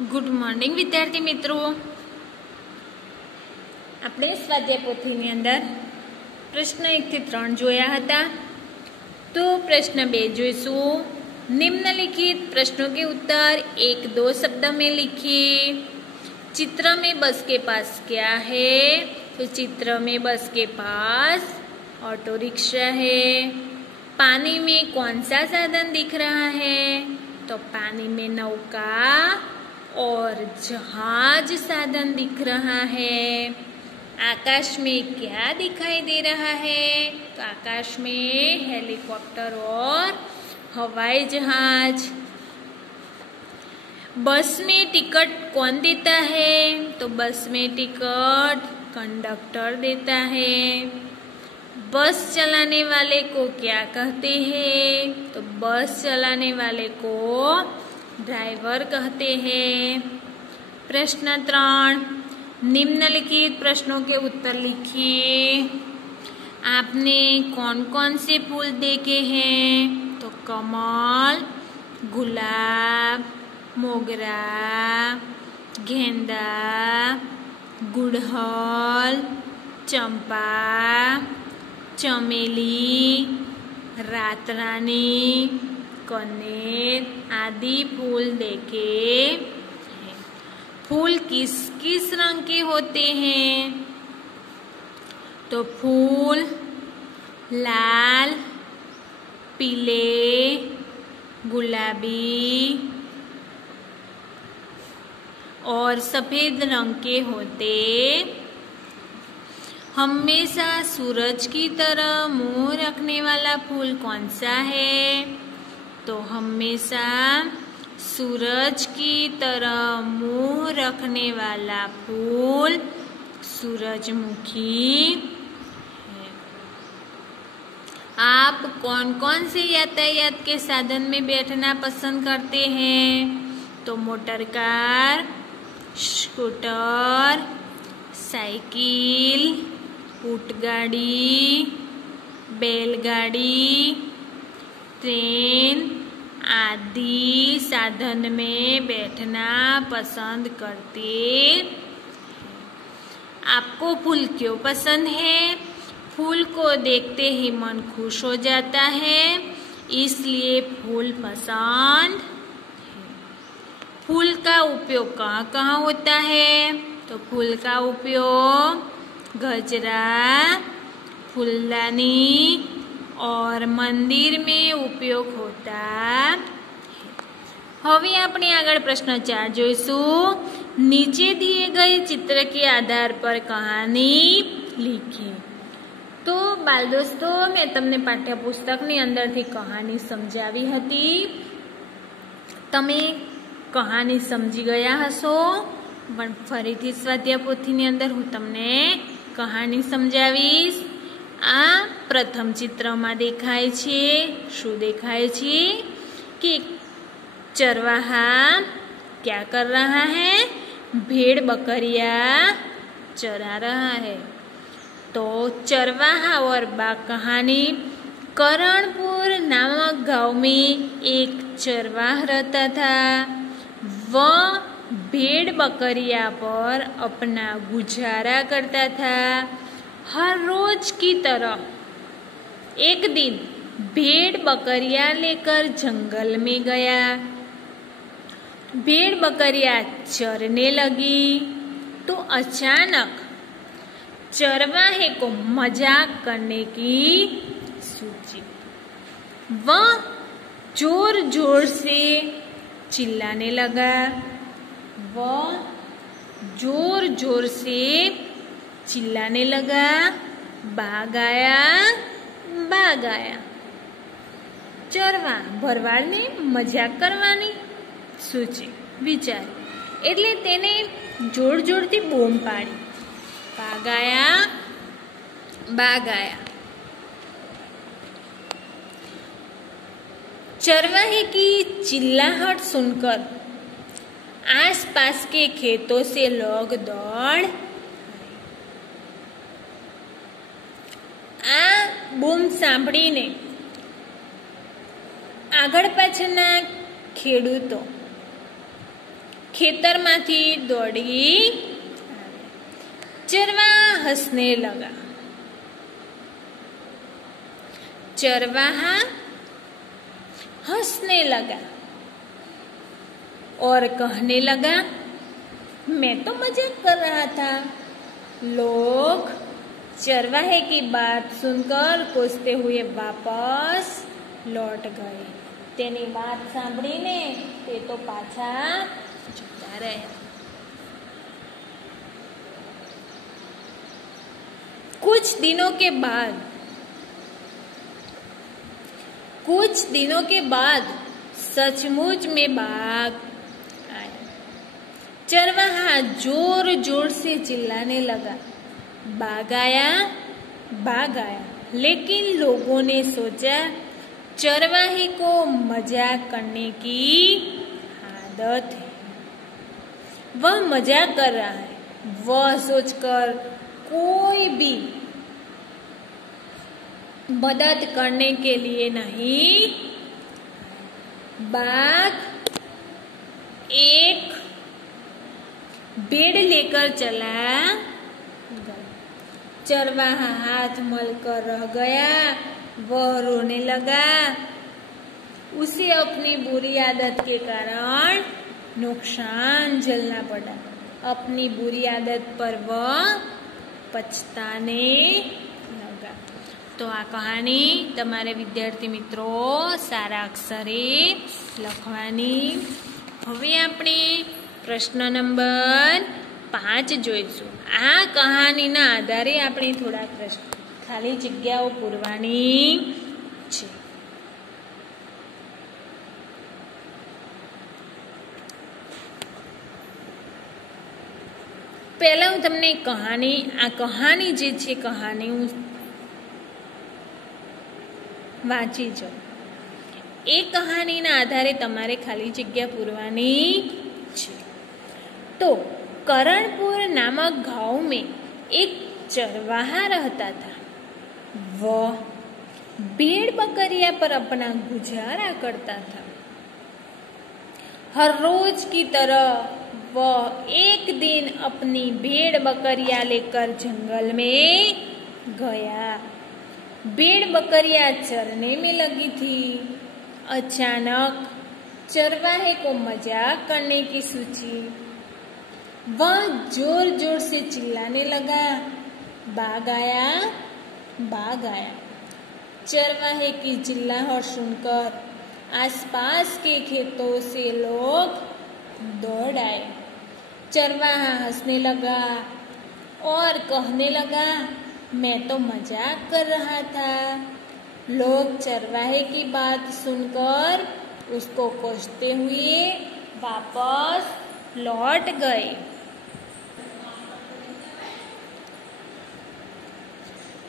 Good morning विद्यार्थी मित्रों। આપણે સ્વાધ્યાય પોથીની અંદર પ્રશ્ન 1 થી 3 જોયા હતા। तो प्रश्न 2 જોઈશું। निम्नलिखित प्रश्नों के उत्तर 1-2 शब्द में लिखिए। चित्र में बस के पास क्या है? तो चित्र में बस के पास ऑटो रिक्शा है। पानी में कौन सा साधन दिख रहा है? तो पानी में नौका और जहाज साधन दिख रहा है। आकाश में क्या दिखाई दे रहा है? तो आकाश में हेलीकॉप्टर और हवाई जहाज। बस में टिकट कौन देता है? तो बस में टिकट कंडक्टर देता है। बस चलाने वाले को क्या कहते हैं? तो बस चलाने वाले को ड्राइवर कहते हैं। प्रश्न 3, निम्नलिखित प्रश्नों के उत्तर लिखिए। आपने कौन कौन से फूल देखे हैं? तो कमल, गुलाब, मोगरा, गेंदा, गुड़हल, चंपा, चमेली, रात रानी, कनेर आदि फूल देखे हैं। फूल किस किस रंग के होते हैं? तो फूल लाल, पीले, गुलाबी और सफेद रंग के होते। हमेशा सूरज की तरह मुंह रखने वाला फूल कौन सा है? तो हमेशा सूरज की तरह मुंह रखने वाला फूल सूरजमुखी है। आप कौन कौन से यातायात के साधन में बैठना पसंद करते हैं? तो मोटर कार, स्कूटर, साइकिल, ऊंटगाड़ी, बैलगाड़ी, ट्रेन आदि साधन में बैठना पसंद करते हैं। आपको फूल क्यों पसंद है? फूल को देखते ही मन खुश हो जाता है, इसलिए फूल पसंद है। फूल का उपयोग कहाँ कहाँ होता है? तो फूल का उपयोग गजरा, फूलदानी और मंदिर में उपयोग होता है। હવે આપણે આગળ પ્રશ્ન 4 જોઈશું। નીચે दिए गए चित्र के आधार पर कहानी लिखिए। तो बाल दोस्तों, मैं તમને પાઠ્યપુસ્તકની અંદરથી કહાની સમજાવી હતી। તમે કહાની સમજી ગયા હશો, પણ ફરીથી સ્વાધ્યાય પોથીની અંદર હું તમને કહાની સમજાવીશ। आ प्रथम चित्र में देखाय छे। शू देखाय छे कि चरवाहा क्या कर रहा है? भेड़ बकरिया चरा रहा है। तो चरवाहा और बाघ कहानी। करणपुर नामक गांव में एक चरवाहा रहता था। वह भेड़ बकरिया पर अपना गुजारा करता था। हर रोज की तरह एक दिन भेड़ बकरिया लेकर जंगल में गया। भेड़ बकरिया चरने लगी तो अचानक चरवाहे को मजाक करने की सूझी। वह जोर जोर से चिल्लाने लगा। वह जोर जोर से चिल्लाने लगा। बाघ आया, बाघ आया। चरवा भरवाड़ ने मजाक करवानी सूची विचार એટલે તેને જોર જોરથી બૂમ પાડી। बाघ आया, बाघ आया। चरवाहे की चिल्लाहट सुनकर आसपास के खेतों से लोग दौड़। आ बूम सांभळीने આગળ પાછળના ખેડૂતો ખેતરમાંથી દોડી चरवा हंसने लगा। चरवाहा हंसने लगा और कहने लगा, मैं तो मजाक कर रहा था। लोग चरवाहे की बात सुनकर कोसते हुए वापस लौट गए। तेनी बात सांभळीने ते तो पाछा जता रह्या। कुछ दिनों के बाद सचमुच में बाघ आया। चरवाहा जोर जोर से चिल्लाने लगा, बाघ आया, बाघ आया। लेकिन लोगों ने सोचा चरवाहे को मजाक करने की आदत है, वह मजाक कर रहा है। वह सोचकर कोई भी मदद करने के लिए नहीं। बाघ एक बेड़ लेकर चला गया। चरवाहा हाथ मलकर रह गया। वह रोने लगा। उसे अपनी बुरी आदत के कारण नुकसान झेलना पड़ा। अपनी बुरी आदत पर वह पछताने लगा। तो आ कहानी तमारे विद्यार्थी मित्रों सारा अक्षरे लखवानी। हवे आपणे प्रश्न नंबर 5 जोईशुं। आ कहानीना आधारे आपणे थोड़ा प्रश्न खाली जग्याओ पूरवानी छे। पहला हूँ तमने कहानी आ कहानी जे छे कहानी हूँ वाँची जाऊँ। एक कहानी ना आधारे तमारे खाली जग्या पूरवानी छे। तो करणपुर नामक गांव में एक चरवाहा रहता था। वह भेड़ बकरिया पर अपना गुजारा करता था। हर रोज की तरह वह एक दिन अपनी भेड़ बकरिया लेकर जंगल में गया। भेड़ बकरिया चरने में लगी थी। अचानक चरवाहे को मजाक करने की सूझी। वह जोर जोर से चिल्लाने लगा, बाघ आया, बाघ आया। चरवाहे की चिल्लाहट सुनकर आसपास के खेतों से लोग दौड़ आए। चरवाहा हंसने लगा और कहने लगा, मैं तो मजाक कर रहा था। लोग चरवाहे की बात सुनकर उसको कोसते हुए वापस लौट गए।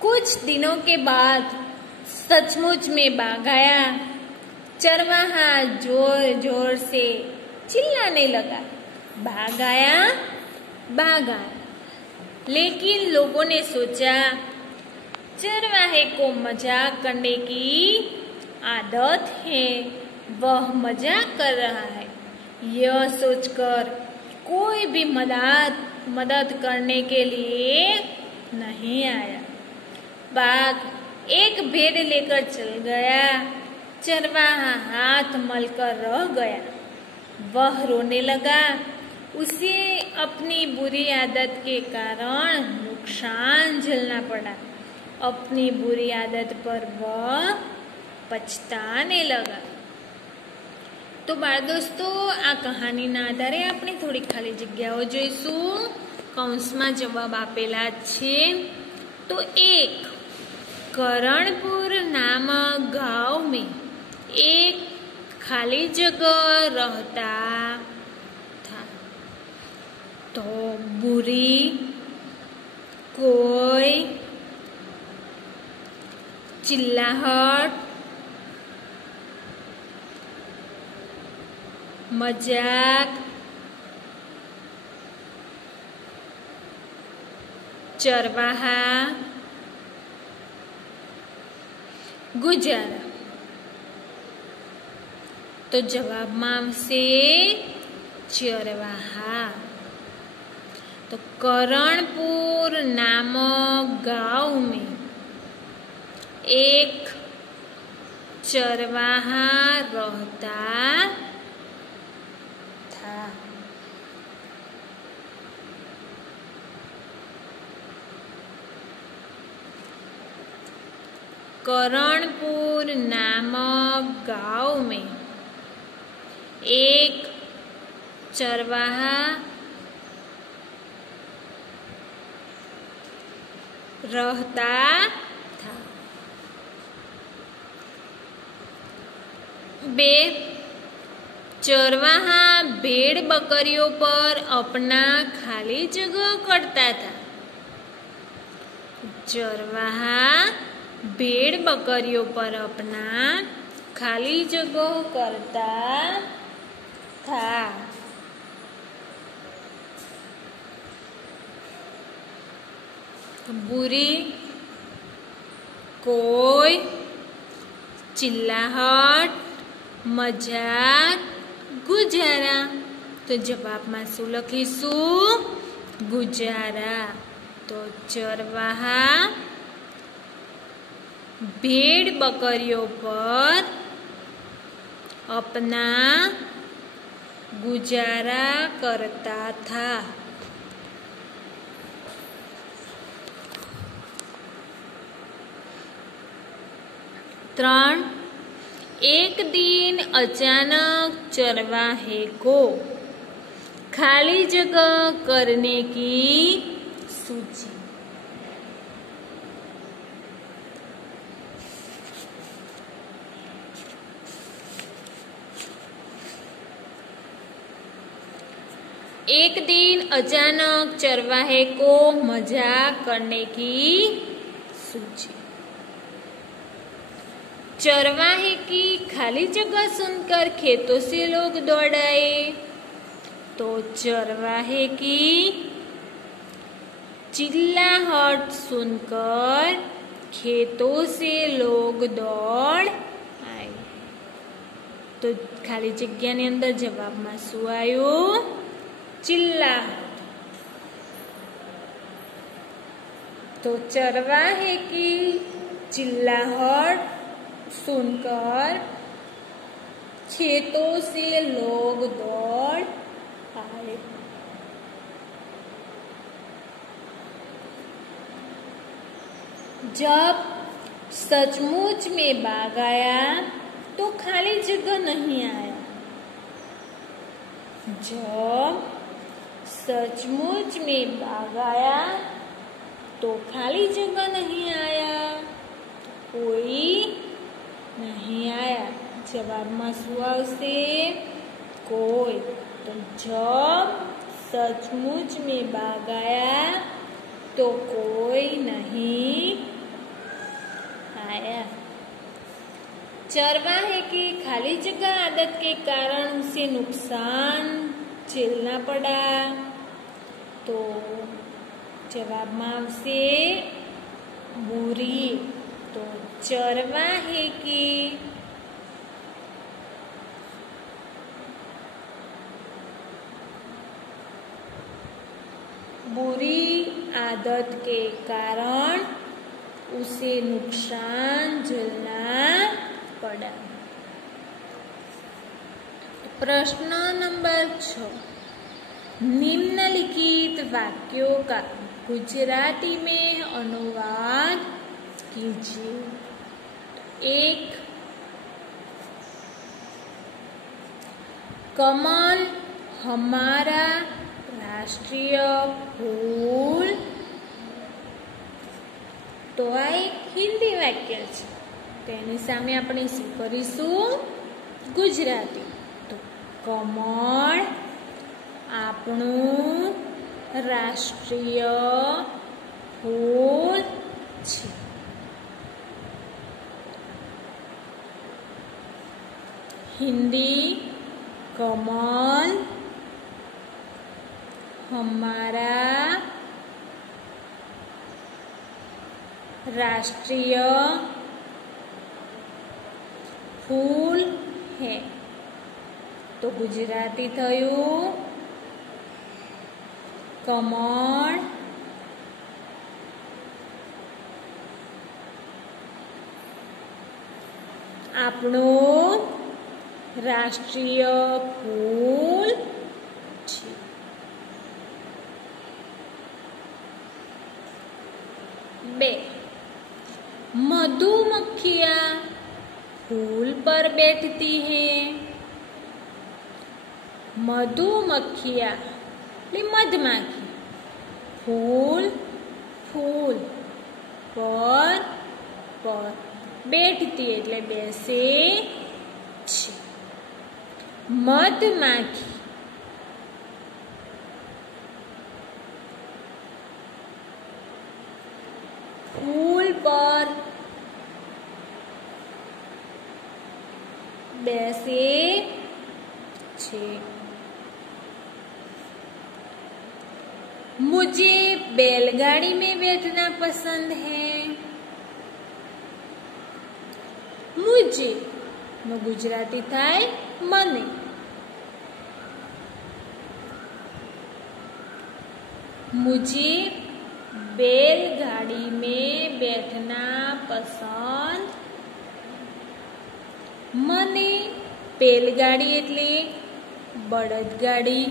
कुछ दिनों के बाद सचमुच में बाघ आया। चरवाहा जोर जोर से चिल्लाने लगा, बाघ आया, बाघ आया। लेकिन लोगों ने सोचा चरवाहे को मजाक करने की आदत है, वह मजाक कर रहा है। यह सोचकर कोई भी मदद करने के लिए नहीं आया। बाघ एक भेड़ लेकर चल गया। चरवाहा हाथ मलकर रह गया। वह रोने लगा। उसे अपनी बुरी आदत के कारण नुकसान झेलना पड़ा। अपनी बुरी आदत पर वह पछताने लगा। तो बाळ दोस्तों आ कहानी ना आधारे आपणे थोड़ी खाली जग्याओ जोईशुं। कौंसमां जवाब आपेला छे। तो एक करणपुर नामक गांव में एक खाली जगह रहता था। तो बुरी कोई चिल्लाहट, मजाक, चरवाहा, गुजारा। तो जवाब में आवशे चरवाहा। तो करणपुर नामक गांव में एक चरवाहा रहता था। करणपुर नामक गांव में एक चरवाहा रहता था। बे चरवाहा भेड़ बकरियों पर अपना खाली जगह करता था। चरवाहा भेड़ बकरियों पर अपना खाली जगह करता था। बुरी कोई चिल्लाहट मजाक गुजारा। तो जवाब में शू लखीशु? गुजारा। तो चरवाहा भेड़ बकरियों पर अपना गुजारा करता था। त्रण एक दिन अचानक चरवाहे को खाली जगह करने की सूची। एक दिन अचानक चरवाहे को मजाक करने की सूची। चरवाहे की खाली जगह सुनकर खेतों से लोग दौड़ आए। तो चरवाहे की चिल्लाहट सुनकर खेतों से लोग दौड़ आए। तो खाली जग्या ने अंदर जवाब में शू आयो? चिल्लाहट। तो चरवाहे की चिल्लाहट सुनकर खेतों से लोग दौड़ आए। जब सचमुच में बाघ आया तो खाली जगह नहीं आया। जब सचमुच में बाघ आया तो खाली जगह नहीं आया, कोई नहीं आया। जवाब में शू आवशे? कोई। तो जब सचमुच में बाघ आया तो कोई नहीं आया। चरवाहे की खाली जगह आदत के कारण उसे नुकसान झेलना पड़ा। तो जवाब में आवशे बुरी। तो चरवाहे की बुरी आदत के कारण उसे नुकसान झेलना पड़ा। प्रश्न नंबर 6, निम्नलिखित वाक्यों का गुजराती में अनुवाद कीजिए। 1, कमल हमारा राष्ट्रीय फूल। तो आ एक हिंदी वाक्य है। तेनी सामे આપણે શું કરીશું? ગુજરાતી। તો કમળ આપણું રાષ્ટ્રીય ફૂલ છે। हिंदी, कमल हमारा राष्ट्रीय फूल है। तो गुजराती थयुं कमळ। આપણું રાષ્ટ્રીય ફૂલ છે। બે, मधुमक्खियाँ फूल पर बैठती हैं। मधुमक्खियाँ मधमाखी फूल फूल पर बैठती એટલે બેસે છે। મધમાખી फूल पर बैसे छे। मुझे बैलगाड़ी में बैठना पसंद है। मुझे गुजराती थाय मने। मुझे बैलगाड़ी में बैठना पसंद। मने बैलगाड़ी एटले बळदगाड़ी।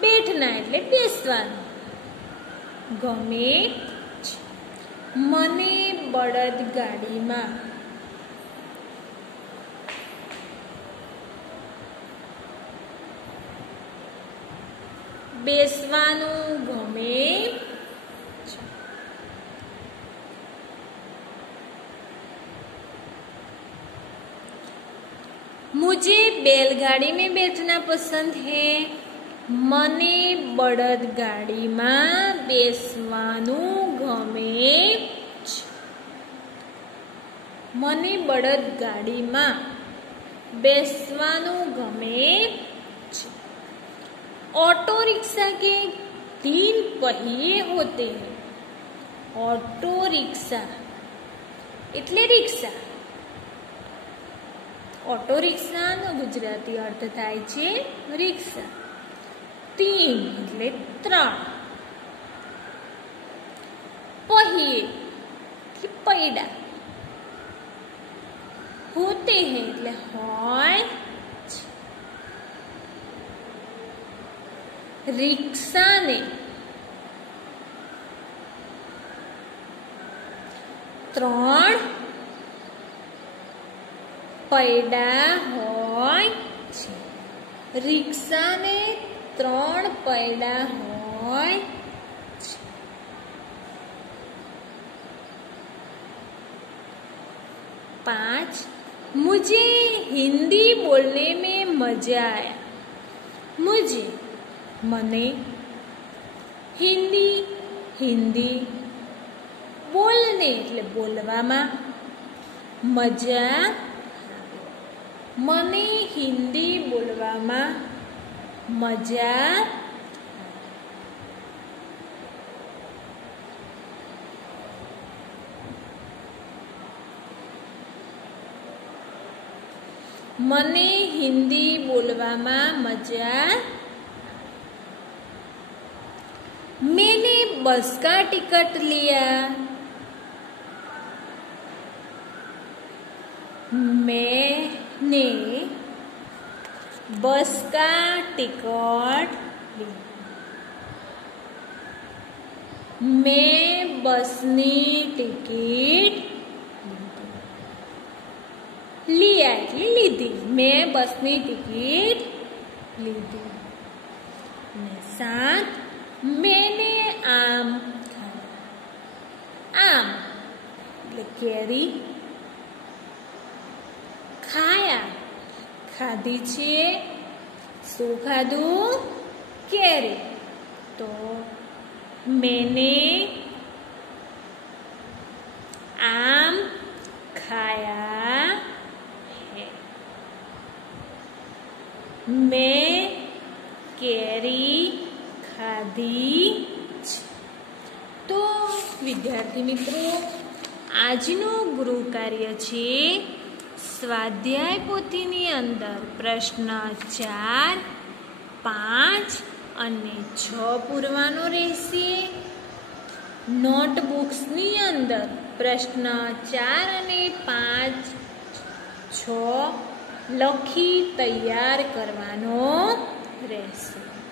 बैठना एटले बेसवानुं। गमे मने बळदगाड़ी में बेसवानुं गमे। मुझे बैलगाड़ी में बैठना पसंद है। मने बळदगाड़ी में बेसवानुं गमे छे। मने बळदगाड़ी में बेसवानुं गमे छे। ऑटो रिक्शा के 3 पहिए होते हैं। ऑटो रिक्शा एटले रिक्शा। ऑटो रिक्शा नो गुजराती अर्थ थाय छे रिक्शा। 3 एटले 3 पहिए एटले पैडा होते हैं एटले होय। रिक्शा ने 3 पैडा होय छे। रिक्शा ने 3 पैडा होय छे। 5, मुझे हिंदी बोलने में मजा आया। मुझे मने हिंदी बोलने एटले बोलवामां मजा। मने हिंदी बोलवामां मजा। मने हिंदी बोलवामां मजा। मैंने बस का टिकट लिया। मैंने बस का टिकट लिया। मैं बसनी टिकट लिया एटले लीधी। मैं बसनी टिकट लीधी। 7, मैंने आम खाया। आम एटले केरी खाया। खाधी छे। शुं खाधुं? केरी। तो मैंने आम खाया है। मैं केरी खाधी छे। तो विद्यार्थी मित्रों, आज આજનું ગૃહ કાર્ય છે સ્વાધ્યાય પોથીની અંદર પ્રશ્ન 4, 5 અને 6 પૂરવાનો રહેશે. નોટબુક્સની અંદર પ્રશ્ન 4 અને 5, 6 લખી તૈયાર કરવાનો રહેશે.